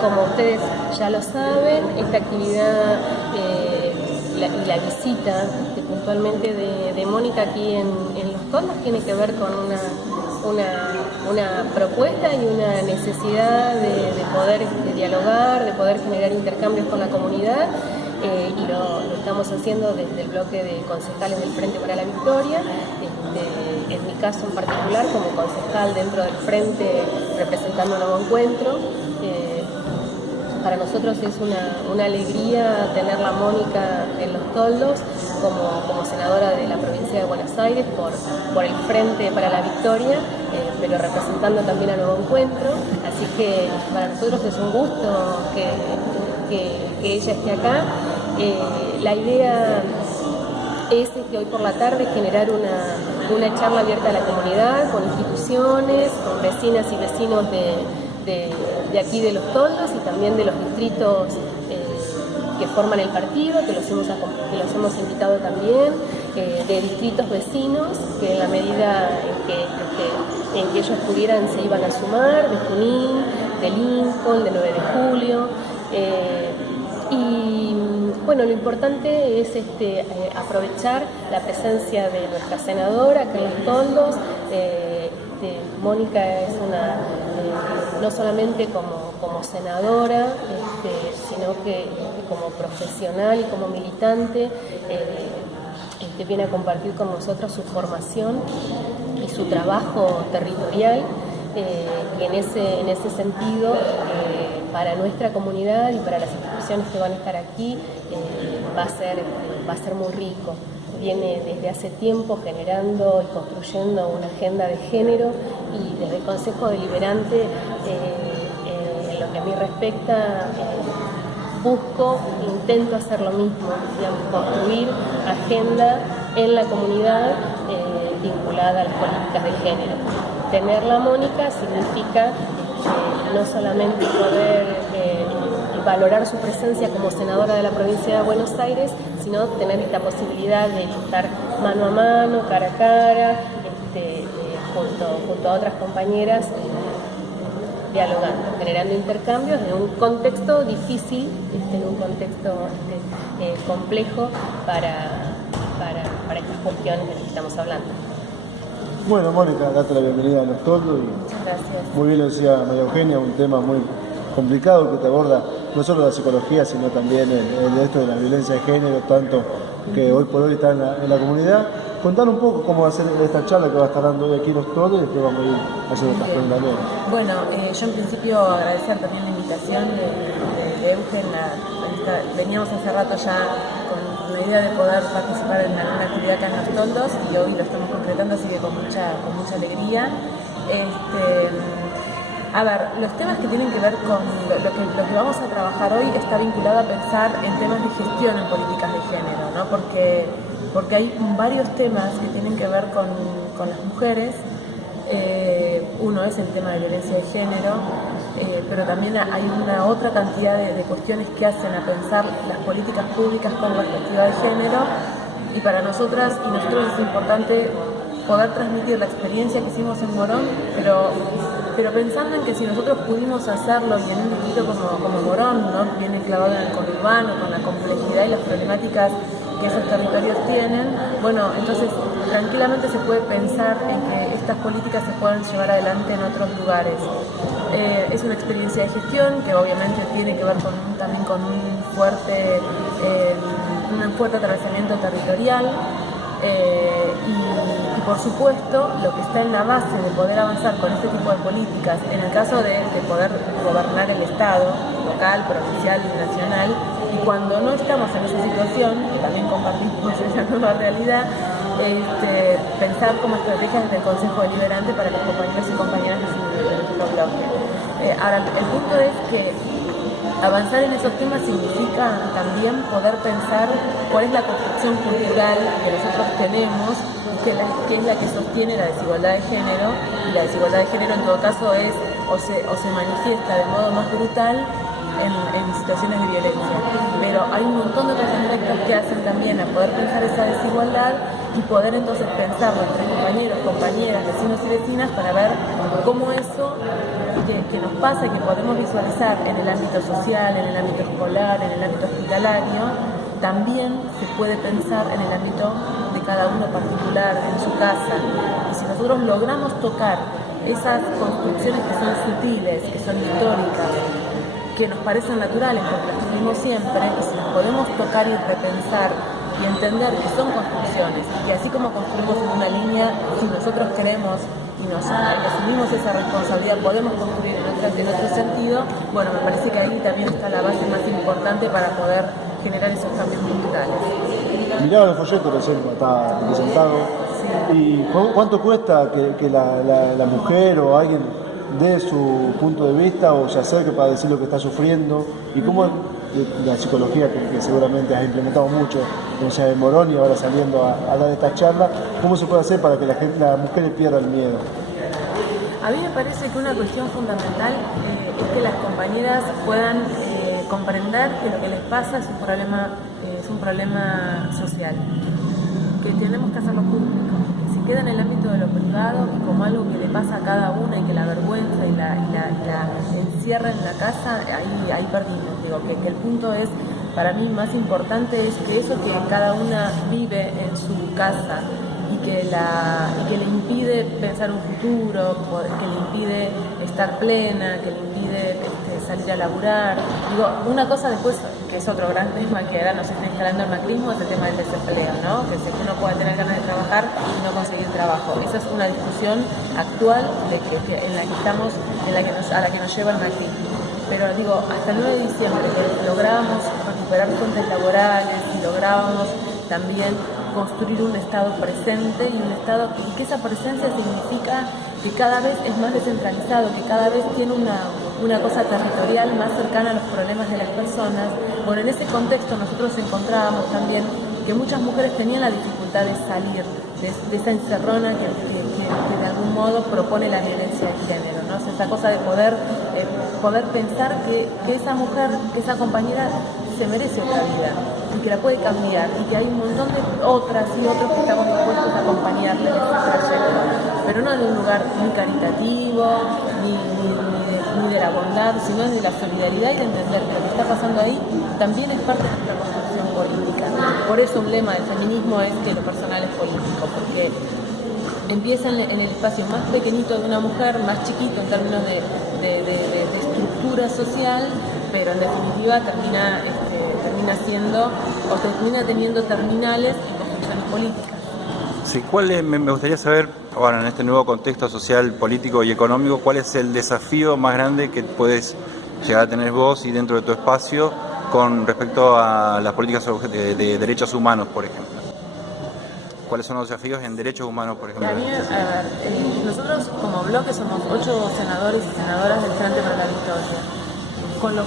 Como ustedes ya lo saben, esta actividad y la visita puntualmente de Mónica aquí en Los Toldos tiene que ver con una propuesta y una necesidad de poder dialogar, de poder generar intercambios con la comunidad, y lo estamos haciendo desde el bloque de concejales del Frente para la Victoria. En mi caso en particular, como concejal dentro del Frente representando Nuevo Encuentro. Para nosotros es una alegría tenerla a Mónica en Los Toldos como senadora de la provincia de Buenos Aires por el Frente para la Victoria, pero representando también a Nuevo Encuentro. Así que para nosotros es un gusto que ella esté acá. La idea es hoy por la tarde generar una charla abierta a la comunidad, con instituciones, con vecinas y vecinos de aquí de Los Toldos y también de los distritos que forman el partido, que los hemos invitado también, de distritos vecinos, que en la medida en que ellos pudieran se iban a sumar, de Junín, de Lincoln, de 9 de Julio. Y bueno, lo importante es aprovechar la presencia de nuestra senadora acá en Los Toldos. Mónica es no solamente como senadora, sino que como profesional y como militante, viene a compartir con nosotros su formación y su trabajo territorial, y en ese sentido, para nuestra comunidad y para las instituciones que van a estar aquí, va a ser muy rico. Viene desde hace tiempo generando y construyendo una agenda de género, y desde el Consejo Deliberante, en lo que a mí respecta, intento hacer lo mismo, digamos, construir agenda en la comunidad vinculada a las políticas de género. Tenerla a Mónica significa no solamente poder valorar su presencia como senadora de la provincia de Buenos Aires, sino tener esta posibilidad de estar mano a mano, cara a cara, junto a otras compañeras, dialogando, generando intercambios en un contexto difícil, en un contexto complejo para estas cuestiones de las que estamos hablando. Bueno, Mónica, date la bienvenida a Los Toldos. Gracias. Muy bien lo decía María Eugenia, un tema muy complicado que te aborda no solo la psicología, sino también el de esto de la violencia de género, tanto que hoy por hoy está en la comunidad. Contar un poco cómo va a ser esta charla que va a estar dando hoy aquí en Los Toldos, y después vamos a ir haciendo otras preguntas nuevas. Bueno, yo en principio agradecer también la invitación de Eugen. Veníamos hace rato ya con la idea de poder participar en alguna actividad acá en Los Toldos, y hoy lo estamos concretando, así que con mucha alegría. A ver, los temas que tienen que ver con lo que vamos a trabajar hoy está vinculado a pensar en temas de gestión en políticas de género, ¿no? Porque hay varios temas que tienen que ver con las mujeres. Uno es el tema de violencia de género, pero también hay una otra cantidad de cuestiones que hacen a pensar las políticas públicas con perspectiva de género, y para nosotros es importante poder transmitir la experiencia que hicimos en Morón, pero pensando en que si nosotros pudimos hacerlo y en un distrito como Morón, ¿no?, viene clavado en el conurbano, con la complejidad y las problemáticas que esos territorios tienen, bueno, entonces tranquilamente se puede pensar en que estas políticas se puedan llevar adelante en otros lugares. Es una experiencia de gestión que obviamente tiene que ver también con un fuerte atravesamiento territorial. Y por supuesto lo que está en la base de poder avanzar con este tipo de políticas, en el caso de poder gobernar el Estado local, provincial y nacional, y cuando no estamos en esa situación, y también compartimos esa nueva realidad, pensar como estrategias del Consejo Deliberante para los compañeros y compañeras de nuestro bloque. Ahora, el punto es que avanzar en esos temas significa también poder pensar cuál es la construcción cultural que nosotros tenemos y que es la que sostiene la desigualdad de género, y la desigualdad de género en todo caso se manifiesta de modo más brutal en situaciones de violencia. Pero hay un montón de otros aspectos que hacen también a poder pensar esa desigualdad, y poder entonces pensarlo entre compañeros, compañeras, vecinos y vecinas para ver cómo eso que nos pasa y que podemos visualizar en el ámbito social, en el ámbito escolar, en el ámbito hospitalario, también se puede pensar en el ámbito de cada uno particular, en su casa. Y si nosotros logramos tocar esas construcciones que son sutiles, que son históricas, que nos parecen naturales porque las tuvimos siempre, y si las podemos tocar y repensar y entender que son construcciones, que así como construimos en una línea, si nosotros queremos y nos asumimos esa responsabilidad, podemos construir en otro sentido, bueno, me parece que ahí también está la base más importante para poder generar esos cambios culturales. Miraba el folleto recién, está presentado. Sí. ¿Y cuánto cuesta que la mujer o alguien dé su punto de vista o se acerque para decir lo que está sufriendo? ¿Y cómo la psicología, que seguramente has implementado mucho, como sea de Morón y ahora saliendo a dar esta charla, cómo se puede hacer para que las mujeres pierdan el miedo? A mí me parece que una cuestión fundamental es que las compañeras puedan comprender que lo que les pasa es un problema social, que tenemos que hacerlo público, que si queda en el ámbito de lo privado y como algo que le pasa a cada una y que la vergüenza y la encierra en la casa, ahí perdimos. Digo, que el punto es, para mí más importante es que eso que cada una vive en su casa y que le impide pensar un futuro, que le impide estar plena, que le impide salir a laburar. Digo, una cosa después, que es otro gran tema que ahora nos está instalando el macrismo, es el tema del desempleo, ¿no? Que uno puede tener ganas de trabajar y no conseguir trabajo. Esa es una discusión actual en la que estamos, a la que nos lleva el macrismo. Pero digo, hasta el 9 de diciembre que lográbamos recuperar fuentes laborales y lográbamos también construir un Estado presente y que esa presencia significa que cada vez es más descentralizado, que cada vez tiene una cosa territorial más cercana a los problemas de las personas. Bueno, en ese contexto nosotros encontrábamos también que muchas mujeres tenían la dificultad de salir de esa encerrona que de algún modo propone la violencia de género, ¿no? O sea, esa cosa de poder pensar que esa mujer, que esa compañera se merece otra vida y que la puede cambiar y que hay un montón de otras y otros que estamos dispuestos a acompañarle en este trayecto, pero no en un lugar ni caritativo ni de la bondad, sino de la solidaridad y de entender que lo que está pasando ahí también es parte de nuestra construcción política. Por eso un lema del feminismo es que lo personal es político, porque empieza en el espacio más pequeñito de una mujer, más chiquito en términos de estructura social, pero en definitiva termina teniendo terminales en construcciones políticas. Sí, me gustaría saber, ahora en este nuevo contexto social, político y económico, cuál es el desafío más grande que puedes llegar a tener vos y dentro de tu espacio con respecto a las políticas de derechos humanos, por ejemplo. ¿Cuáles son los desafíos en derechos humanos, por ejemplo? Nosotros como bloque somos 8 senadores y senadoras del Frente para la Victoria, en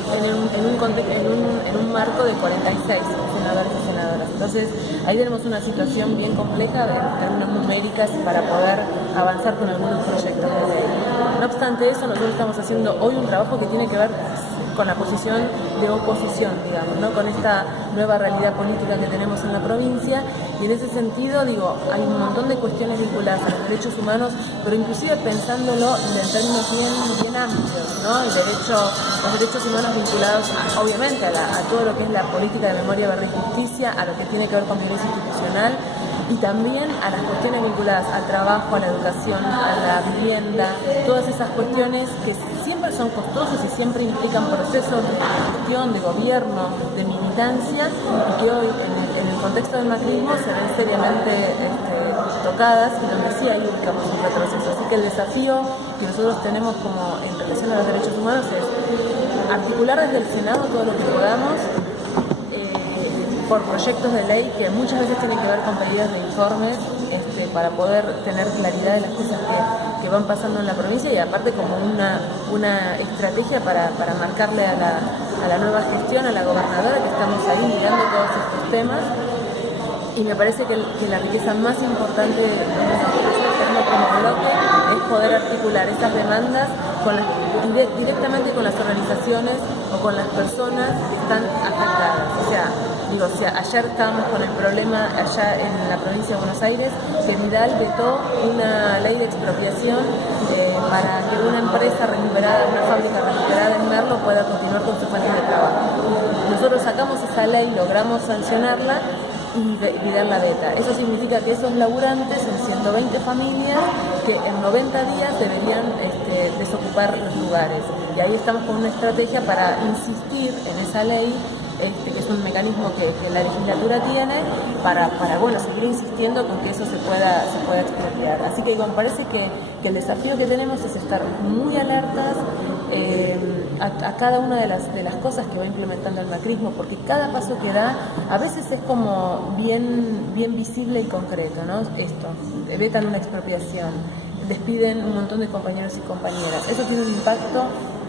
un marco de 46 senadores y senadoras. Entonces, ahí tenemos una situación bien compleja en términos numéricas para poder avanzar con algunos proyectos de ley. No obstante eso, nosotros estamos haciendo hoy un trabajo que tiene que ver con la posición de oposición, digamos, ¿no? Con esta nueva realidad política que tenemos en la provincia, y en ese sentido, digo, hay un montón de cuestiones vinculadas a los derechos humanos, pero inclusive pensándolo en términos bien amplios, ¿no? Los derechos humanos vinculados obviamente a todo lo que es la política de memoria, verdad y justicia, a lo que tiene que ver con violencia institucional, y también a las cuestiones vinculadas al trabajo, a la educación, a la vivienda, todas esas cuestiones que siempre son costosas y siempre implican procesos de gestión, de gobierno, de militancia, y que hoy en el contexto del macrismo se ven seriamente tocadas y donde sí hay ubicamos un retroceso. Así que el desafío que nosotros tenemos como en relación a los derechos humanos es articular desde el Senado todo lo que podamos por proyectos de ley que muchas veces tienen que ver con pedidos de informes para poder tener claridad de las cosas que van pasando en la provincia, y aparte como una estrategia para marcarle a la nueva gestión, a la gobernadora, que estamos ahí mirando todos estos temas. Y me parece que la riqueza más importante de nosotros como bloque es poder articular esas demandas directamente con las organizaciones o con las personas que están afectadas. O sea, Digo, o sea, ayer estábamos con el problema allá en la provincia de Buenos Aires, que Vidal vetó una ley de expropiación para que una empresa recuperada, una fábrica recuperada en Merlo pueda continuar con sus fuentes de trabajo. Nosotros sacamos esa ley, logramos sancionarla y Vidal la veta. Eso significa que esos laburantes son 120 familias que en 90 días deberían desocupar los lugares. Y ahí estamos con una estrategia para insistir en esa ley, que es un mecanismo que la legislatura tiene para seguir insistiendo con que eso se pueda expropiar. Así que me parece que el desafío que tenemos es estar muy alertas a cada una de las cosas que va implementando el macrismo, porque cada paso que da a veces es como bien visible y concreto, ¿no? Esto, vetan una expropiación, despiden un montón de compañeros y compañeras. Eso tiene un impacto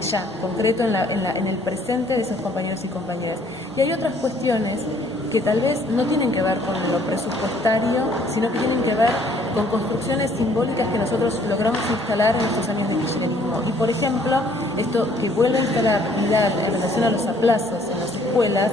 ya concreto en el presente de esos compañeros y compañeras. Y hay otras cuestiones que tal vez no tienen que ver con lo presupuestario, sino que tienen que ver con construcciones simbólicas que nosotros logramos instalar en estos años de kirchnerismo. Y por ejemplo, esto que vuelve a instalar Vidal en relación a los aplazos en las escuelas,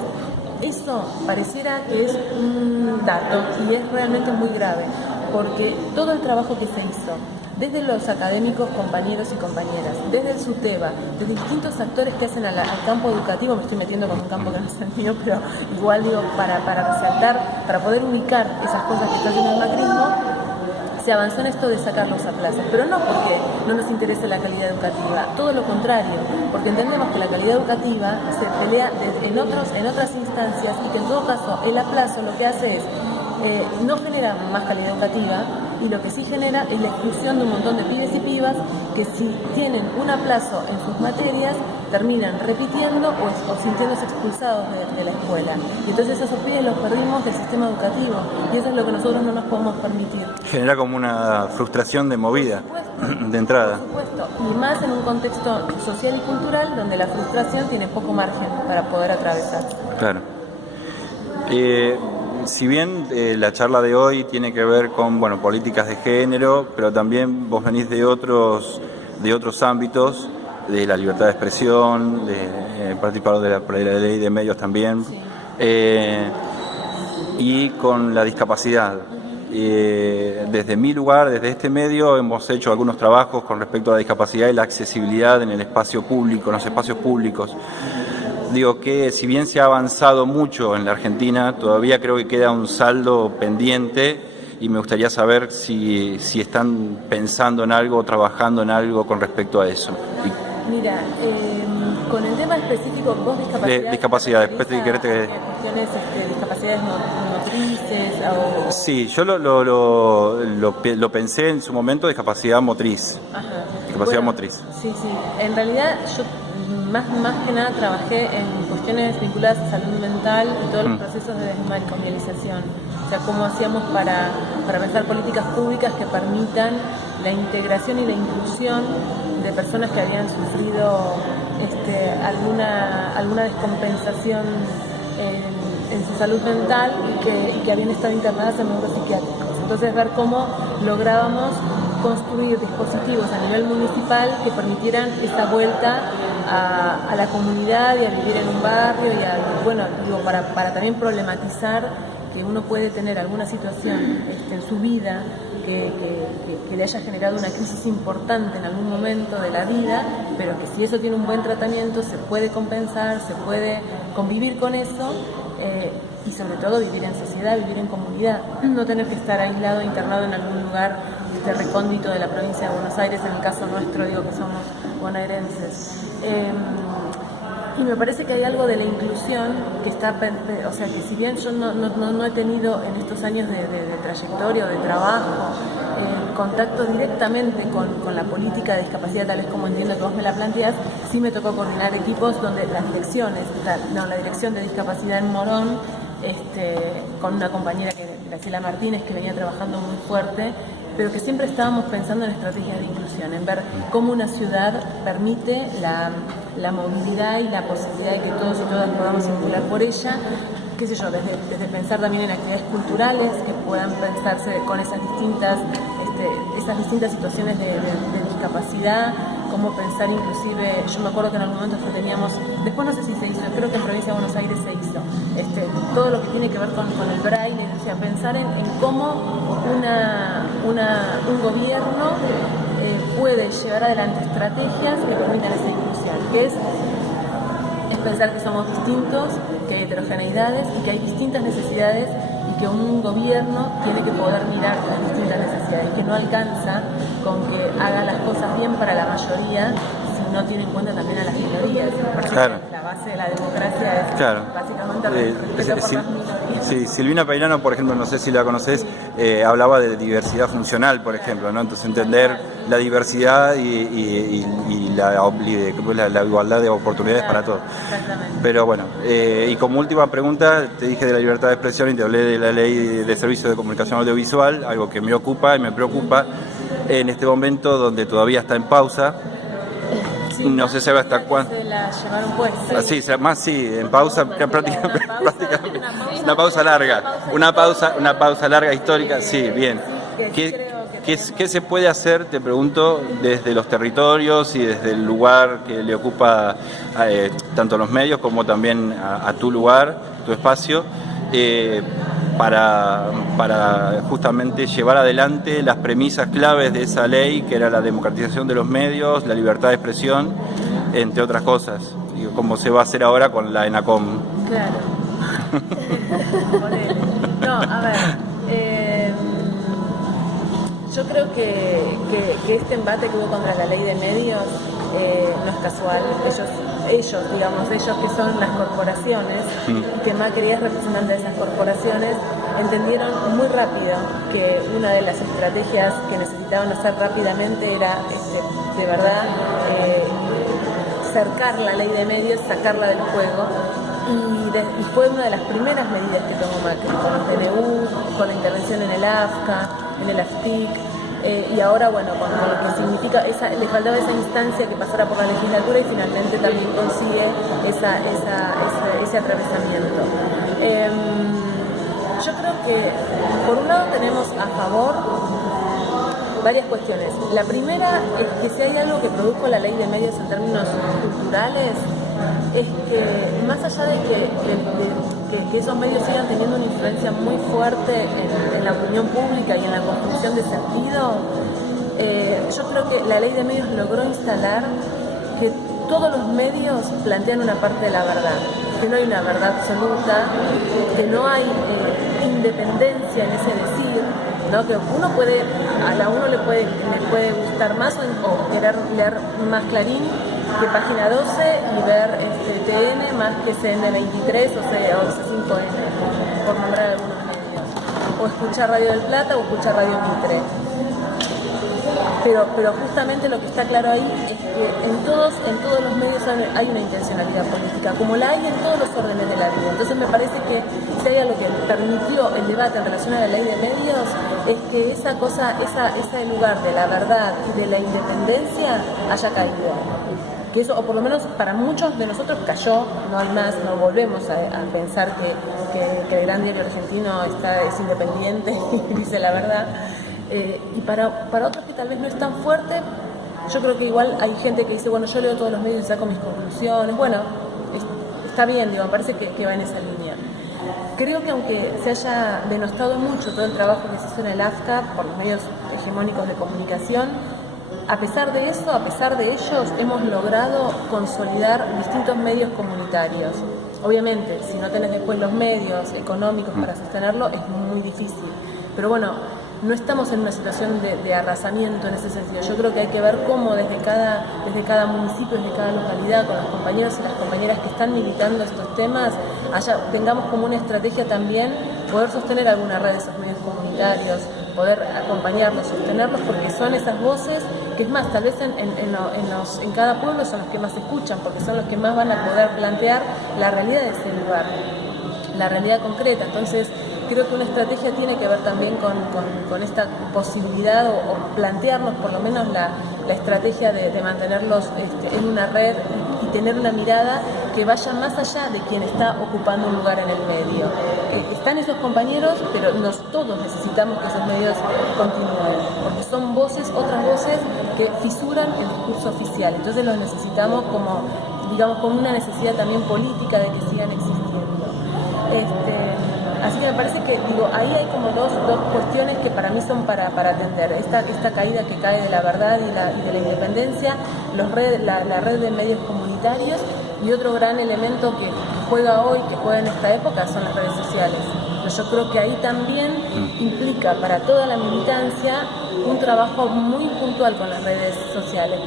eso pareciera que es un dato y es realmente muy grave, porque todo el trabajo que se hizo desde los académicos, compañeros y compañeras, desde el SUTEBA, desde distintos actores que hacen al campo educativo, me estoy metiendo con un campo que no es el mío, pero igual digo, para resaltar, para poder ubicar esas cosas que está haciendo el macrismo, se avanzó en esto de sacar los aplazos, pero no porque no nos interese la calidad educativa, todo lo contrario, porque entendemos que la calidad educativa se pelea en otras instancias y que en todo caso el aplazo lo que hace es no genera más calidad educativa, y lo que sí genera es la exclusión de un montón de pibes y pibas que si tienen un aplazo en sus materias terminan repitiendo o sintiéndose expulsados de la escuela. Y entonces esos pibes los perdimos del sistema educativo y eso es lo que nosotros no nos podemos permitir. Genera como una frustración de movida, de entrada. Por supuesto, y más en un contexto social y cultural donde la frustración tiene poco margen para poder atravesar. Claro. Si bien la charla de hoy tiene que ver con políticas de género, pero también vos venís de otros ámbitos, de la libertad de expresión, de participar de la ley de medios también, sí. Y con la discapacidad. Desde mi lugar, desde este medio, hemos hecho algunos trabajos con respecto a la discapacidad y la accesibilidad en el espacio público, en los espacios públicos. Digo que si bien se ha avanzado mucho en la Argentina, todavía creo que queda un saldo pendiente y me gustaría saber si están pensando en algo, trabajando en algo con respecto a eso. Mira, con el tema específico, vos discapacidades, cuestiones discapacidades motrices o... Sí, yo lo pensé en su momento, discapacidad motriz. Ajá. Discapacidad motriz. Sí, en realidad yo más que nada trabajé en cuestiones vinculadas a salud mental y todos los procesos de desmanicomialización. O sea, cómo hacíamos para pensar políticas públicas que permitan la integración y la inclusión de personas que habían sufrido alguna descompensación en su salud mental y que habían estado internadas en neuropsiquiátricos. Entonces, ver cómo lográbamos construir dispositivos a nivel municipal que permitieran esta vuelta a la comunidad y a vivir en un barrio y para también problematizar que uno puede tener alguna situación en su vida que le haya generado una crisis importante en algún momento de la vida, pero que si eso tiene un buen tratamiento se puede compensar, se puede convivir con eso y sobre todo vivir en sociedad, vivir en comunidad, no tener que estar aislado, internado en algún lugar recóndito de la provincia de Buenos Aires. En el caso nuestro digo que somos bonaerenses. Y me parece que hay algo de la inclusión que está, o sea, que si bien yo no he tenido en estos años de trayectoria o de trabajo contacto directamente con la política de discapacidad, tal vez como entiendo que vos me la planteás, sí me tocó coordinar equipos donde las direcciones, la dirección de discapacidad en Morón, con una compañera, Graciela Martínez, que venía trabajando muy fuerte, pero que siempre estábamos pensando en estrategias de inclusión, en ver cómo una ciudad permite la movilidad y la posibilidad de que todos y todas podamos circular por ella, qué sé yo, desde pensar también en actividades culturales que puedan pensarse con esas distintas situaciones de discapacidad, cómo pensar inclusive, yo me acuerdo que en algún momento teníamos, después no sé si se hizo, creo que en Provincia de Buenos Aires se hizo, todo lo que tiene que ver con el braille, o sea, pensar en cómo un gobierno puede llevar adelante estrategias que permitan esa inclusión, que es pensar que somos distintos, que hay heterogeneidades y que hay distintas necesidades y que un gobierno tiene que poder mirar las distintas necesidades, que no alcanza con que haga las cosas bien para la mayoría si no tiene en cuenta también a las minorías. Claro. La base de la democracia es básicamente respeto por las minorías. Sí, Silvina Peirano, por ejemplo, no sé si la conoces, hablaba de diversidad funcional, por ejemplo, ¿no? Entonces entender la diversidad y la igualdad de oportunidades para todos. Exactamente. Pero bueno, y como última pregunta, te dije de la libertad de expresión y te hablé de la ley de servicios de comunicación audiovisual, algo que me ocupa y me preocupa en este momento donde todavía está en pausa. Sí, no se sabe hasta cuándo. Se la llevaron puesta. Sí, más sí, en pausa, prácticamente una pausa larga, una pausa larga histórica, sí, bien. ¿Qué se puede hacer, te pregunto, desde los territorios y desde el lugar que le ocupa tanto los medios como también a tu lugar, tu espacio, para justamente llevar adelante las premisas claves de esa ley, que era la democratización de los medios, la libertad de expresión, entre otras cosas, y como se va a hacer ahora con la ENACOM? Claro. No, a ver, yo creo que este embate que hubo contra la ley de medios no es casual. Ellos que son las corporaciones, que Macri es representante de esas corporaciones, entendieron muy rápido que una de las estrategias que necesitaban hacer rápidamente era, de verdad, cercar la ley de medios, sacarla del juego. Y fue una de las primeras medidas que tomó Macri, con el PNU, con la intervención en el AFCA, en el AFTIC, y ahora, bueno, con lo que significa, le faltaba esa instancia que pasara por la legislatura y finalmente también consigue ese atravesamiento. Yo creo que, por un lado, tenemos a favor varias cuestiones. La primera es que si hay algo que produjo la ley de medios en términos culturales, es que más allá de que esos medios sigan teniendo una influencia muy fuerte en la opinión pública y en la construcción de sentido, yo creo que la ley de medios logró instalar que todos los medios plantean una parte de la verdad, que no hay una verdad absoluta, que no hay independencia en ese decir, ¿no? Que uno puede, a uno le puede gustar más o querer leer más Clarín que Página 12 y ver TN más que CN23 o C5N, por nombrar algunos medios, o escuchar Radio del Plata o escuchar Radio Mitre. Pero justamente lo que está claro ahí es que en todos los medios hay una intencionalidad política, como la hay en todos los órdenes de la vida. Entonces me parece que si hay algo que permitió el debate en relación a la ley de medios, es que ese lugar de la verdad y de la independencia haya caído. Que eso, o por lo menos para muchos de nosotros cayó, no hay más, no volvemos a pensar que el gran diario argentino es independiente y dice la verdad. Y para otros que tal vez no es tan fuerte, yo creo que igual hay gente que dice, bueno, yo leo todos los medios y saco mis conclusiones. Bueno, está bien, me parece que va en esa línea. Creo que aunque se haya denostado mucho todo el trabajo que se hizo en el AFCA por los medios hegemónicos de comunicación, a pesar de eso, a pesar de ellos, hemos logrado consolidar distintos medios comunitarios. Obviamente, si no tenés después los medios económicos para sostenerlo, es muy difícil. Pero bueno, no estamos en una situación de arrasamiento en ese sentido. Yo creo que hay que ver cómo desde cada municipio, desde cada localidad, con los compañeros y las compañeras que están militando estos temas, tengamos como una estrategia también poder sostener alguna red de esos medios comunitarios, poder acompañarlos, sostenerlos, porque son esas voces que, es más, tal vez en cada pueblo son los que más se escuchan, porque son los que más van a poder plantear la realidad de ese lugar, la realidad concreta. Entonces, creo que una estrategia tiene que ver también con esta posibilidad o plantearnos por lo menos la estrategia de mantenerlos en una red y tener una mirada que vaya más allá de quien está ocupando un lugar en el medio. Están esos compañeros, pero todos necesitamos que esos medios continúen, porque son voces, otras voces que fisuran el discurso oficial. Entonces los necesitamos como, digamos, con una necesidad también política de que sigan existiendo. Así que me parece que, ahí hay como dos cuestiones que para mí son para atender. Esta caída que cae de la verdad y de la independencia, la red de medios comunitarios, y otro gran elemento que juega hoy, que juega en esta época, son las redes sociales. Pero yo creo que ahí también implica para toda la militancia un trabajo muy puntual con las redes sociales,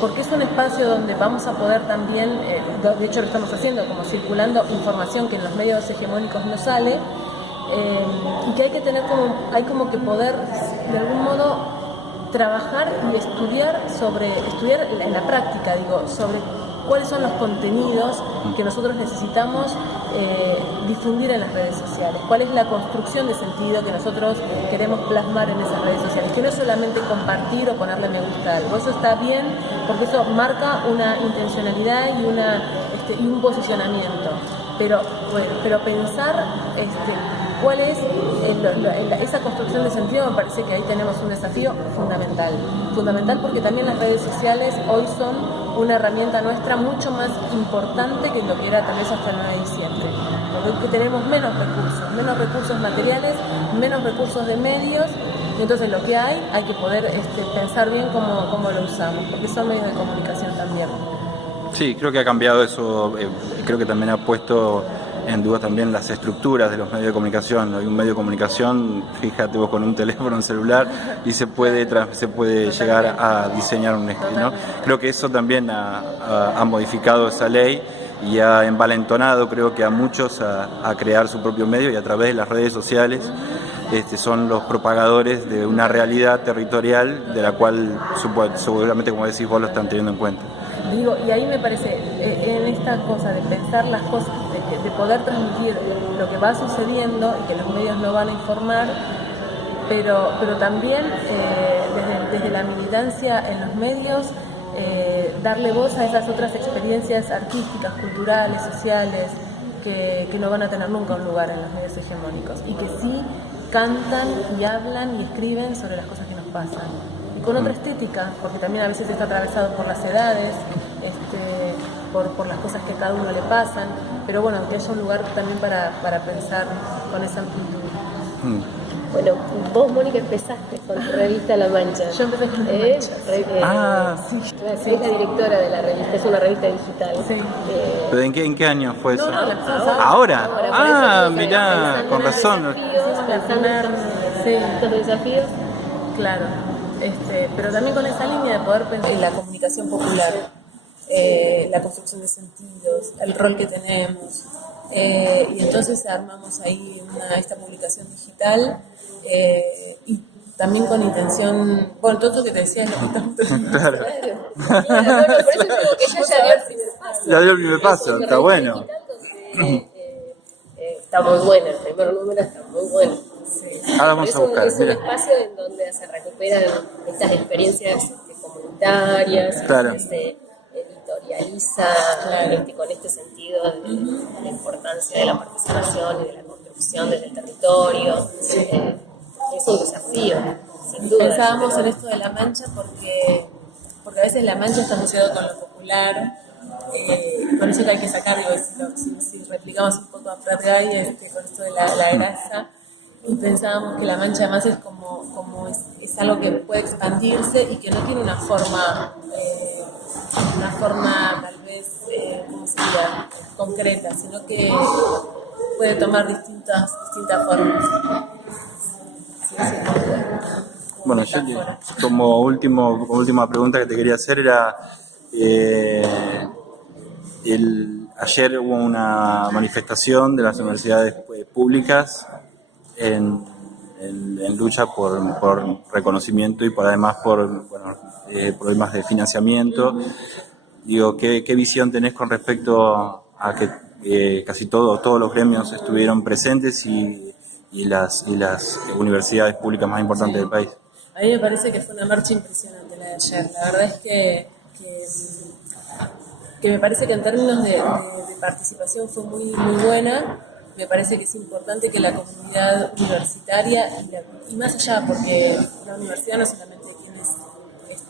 porque es un espacio donde vamos a poder también, de hecho lo estamos haciendo, como circulando información que en los medios hegemónicos no sale, y que hay que tener como que poder de algún modo trabajar y estudiar en la práctica, sobre cuáles son los contenidos que nosotros necesitamos difundir en las redes sociales, cuál es la construcción de sentido que nosotros queremos plasmar en esas redes sociales, que no es solamente compartir o ponerle me gusta a algo. Eso está bien porque eso marca una intencionalidad y un posicionamiento, pero pensar cuál es esa construcción de sentido. Me parece que ahí tenemos un desafío fundamental, porque también las redes sociales hoy son una herramienta nuestra mucho más importante que lo que era tal vez hasta el 9 de diciembre, porque tenemos menos recursos materiales, menos recursos de medios, y entonces lo que hay que poder pensar bien cómo lo usamos, porque son medios de comunicación también. Sí, creo que ha cambiado eso, creo que también ha puesto en duda también las estructuras de los medios de comunicación. Hay un medio de comunicación, fíjate vos, con un teléfono, un celular, y se puede llegar a diseñar un escrito, ¿no? Creo que eso también ha modificado esa ley y ha envalentonado, creo que a muchos a crear su propio medio, y a través de las redes sociales son los propagadores de una realidad territorial de la cual seguramente, como decís vos, lo están teniendo en cuenta. Y ahí me parece, en esta cosa de pensar las cosas, de poder transmitir lo que va sucediendo y que los medios no van a informar, pero también desde la militancia en los medios, darle voz a esas otras experiencias artísticas, culturales, sociales, que no van a tener nunca un lugar en los medios hegemónicos, y que sí cantan y hablan y escriben sobre las cosas que nos pasan. Y con otra estética, porque también a veces está atravesado por las edades, por las cosas que a cada uno le pasan, pero bueno, que haya un lugar también para pensar con esa amplitud. Bueno, vos, Mónica, empezaste con tu revista La Mancha. Yo empecé con La Mancha. Sí. Es la directora de la revista, es una revista digital. Sí. ¿Pero en qué año fue eso? ¿Ahora? Mirá, con razón. Los desafíos. Claro, pero también con esa línea de poder pensar en la comunicación popular, la construcción de sentidos, el rol que tenemos, y entonces armamos ahí esta publicación digital, y también con intención, bueno, todo lo que te decía es lo que estamos teniendo. Claro. Por eso digo que Ya dio el primer paso, está bueno. Está muy bueno, el primer número está muy bueno. Sí. Ahora vamos a buscar. Es un espacio en donde se recuperan estas experiencias comunitarias, Claro. se editorializa con este sentido de la importancia de la participación y de la construcción desde el territorio. Es un desafío, sin duda. Pensábamos en esto de La Mancha porque a veces La Mancha está asociado con lo popular, con eso que hay que sacar, si replicamos un poco a Prat Gay, con esto de la grasa, y pensábamos que La Mancha además es como es algo que puede expandirse y que no tiene una forma tal vez, ¿cómo sería?, concreta, sino que puede tomar distintas formas. Sí. Bueno, yo como última pregunta que te quería hacer era, ayer hubo una manifestación de las universidades públicas en lucha por reconocimiento y además por problemas de financiamiento. Digo, ¿qué visión tenés con respecto a que casi todos los gremios estuvieron presentes y las universidades públicas más importantes del país? A mí me parece que fue una marcha impresionante la de ayer. La verdad es que que me parece que en términos de participación fue muy buena. Me parece que es importante que la comunidad universitaria, y más allá, porque la universidad no es solamente quienes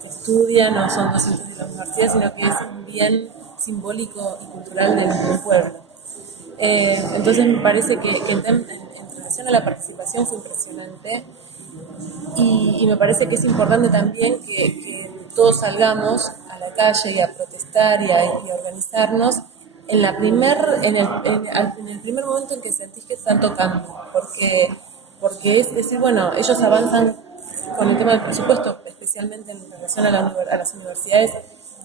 estudian o son docentes de la universidad, sino que es un bien simbólico y cultural del pueblo. Entonces me parece que en relación a la participación fue impresionante, y me parece que es importante también que todos salgamos a la calle y a protestar y a organizarnos en el primer momento en que sentís que están tocando, porque es decir, bueno, ellos avanzan con el tema del presupuesto, especialmente en relación a las universidades,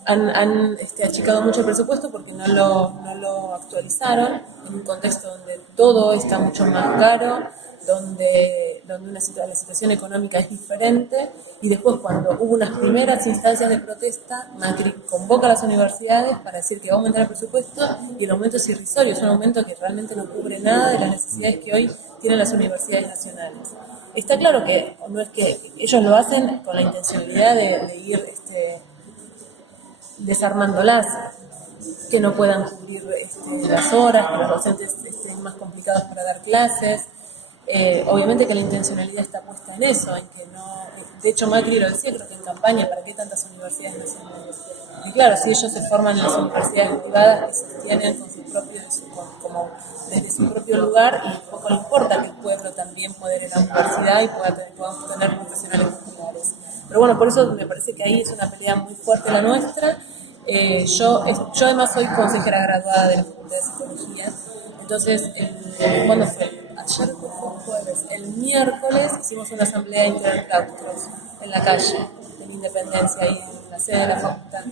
han achicado mucho el presupuesto porque no lo actualizaron en un contexto donde todo está mucho más caro, donde la situación económica es diferente, y después cuando hubo unas primeras instancias de protesta, Macri convoca a las universidades para decir que va a aumentar el presupuesto, y el aumento es irrisorio, es un aumento que realmente no cubre nada de las necesidades que hoy tienen las universidades nacionales. Está claro que no es que ellos lo hacen con la intencionalidad de ir desarmándolas, que no puedan cubrir las horas, que los docentes estén más complicados para dar clases. Obviamente que la intencionalidad está puesta en eso, en que no. De hecho, Macri lo decía, creo que en campaña, ¿para qué tantas universidades nacionales? Y claro, si ellos se forman en las universidades privadas que se sostienen con su propio, como desde su propio lugar, y poco le importa que el pueblo también pueda ir a la universidad y podamos tener profesionales populares. Pero bueno, por eso me parece que ahí es una pelea muy fuerte la nuestra. Yo además soy consejera graduada de la Facultad de Psicología, entonces, ¿cuándo fue? Ayer fue jueves. El miércoles hicimos una asamblea interclaustros en la calle de la Independencia, ahí en la sede de la facultad.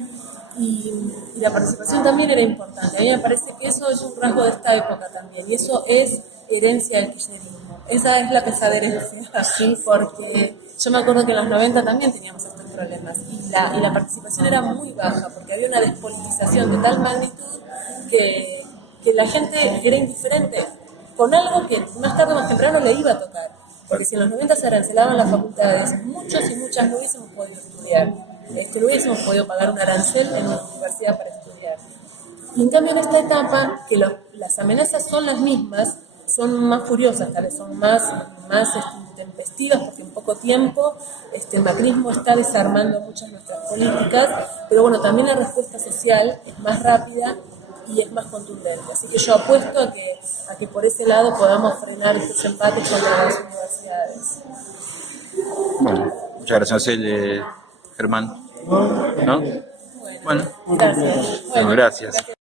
Y la participación también era importante. A mí me parece que eso es un rasgo de esta época también, y eso es herencia del kirchnerismo. Esa es la pesada herencia, ¿sí? Porque yo me acuerdo que en los 90 también teníamos estos problemas, y la participación era muy baja, porque había una despolitización de tal magnitud que la gente era indiferente con algo que más tarde o más temprano le iba a tocar. Porque si en los 90 se arancelaban las facultades, muchos y muchas no hubiésemos podido estudiar. No hubiésemos podido pagar un arancel en una universidad para estudiar. Y en cambio en esta etapa, que las amenazas son las mismas, son más furiosas, tal vez son más intempestivas, porque en poco tiempo el macrismo está desarmando muchas de nuestras políticas, pero bueno, también la respuesta social es más rápida y es más contundente. Así que yo apuesto a que por ese lado podamos frenar estos empates contra las universidades. Bueno, muchas gracias, Germán. ¿No? Bueno, gracias. Bueno, gracias.